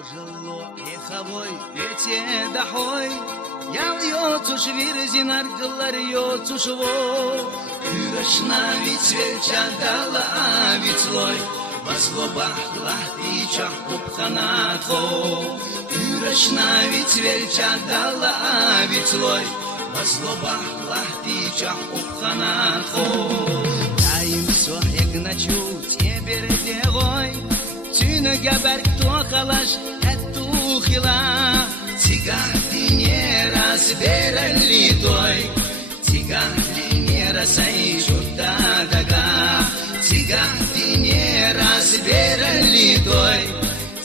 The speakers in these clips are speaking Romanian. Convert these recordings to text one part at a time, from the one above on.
Ожило ехавой, вете дахой, ял йоцуш вирзинар гылар йоцушво, Юрашна вицвельча дала вицлой, Возлобах лахтичах упханатхо, Юрашна вицвельча дала вицлой, Возлобах лахтичах упханатхо. Даим сохек ночу тебе дегой, Tüne geberk tokalar et tuhila Tigah dineras berelli doy Tigah dineras ay şutta daga Tigah dineras berelli doy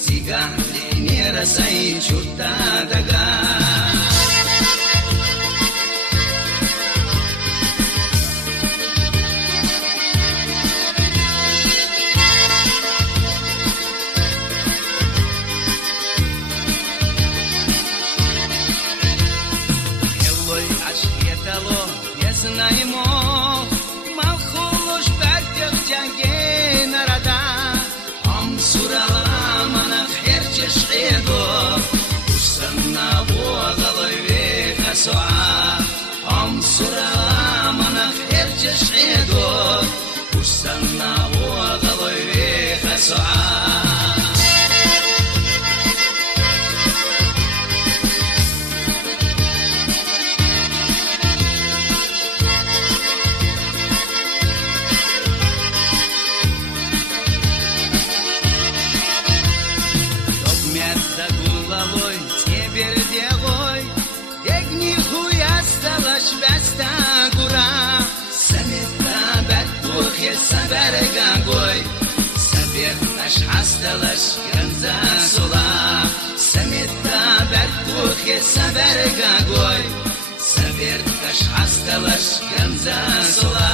Tigah dineras ay şutta daga Знаємо, малхулуш бертях джанге нарада, Ам сурала манах херчеш едо, Ушсанна боғалой веха соа, Ам сурала манах херчеш едо, Ушсанна боғалой веха соа. Sabergagoy, sabir nash hastalash ganza sola. Samita bertuche sabergagoy, sabir nash hastalash ganza sola.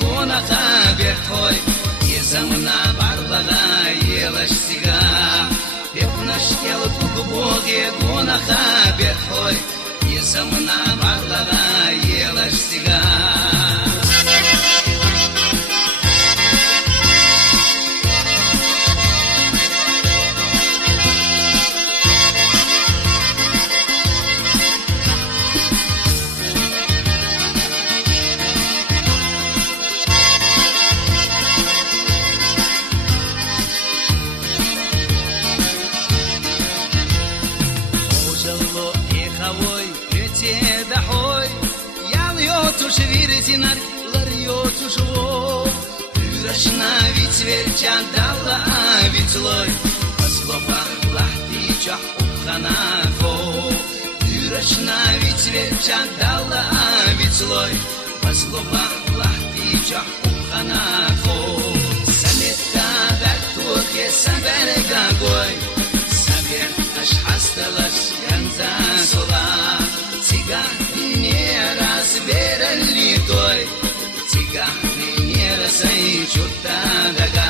Гона хабехой, Езамна барлага елаш сига. Епнашкел тугбоге гона хабехой, Езамна барлага елаш сига. Швиртинар ларьоту шво, Юрашна вицвельча дала вицлой, Возлобах лахтичах упханахо, Юрашна вицвельча дала вицлой, Возлобах лахтичах упханахо. Самета бертухе сабергагой, Сабер наш хасталаш ганза сола, Цигах Berelli toy, Tigah ni rasai chutta daga.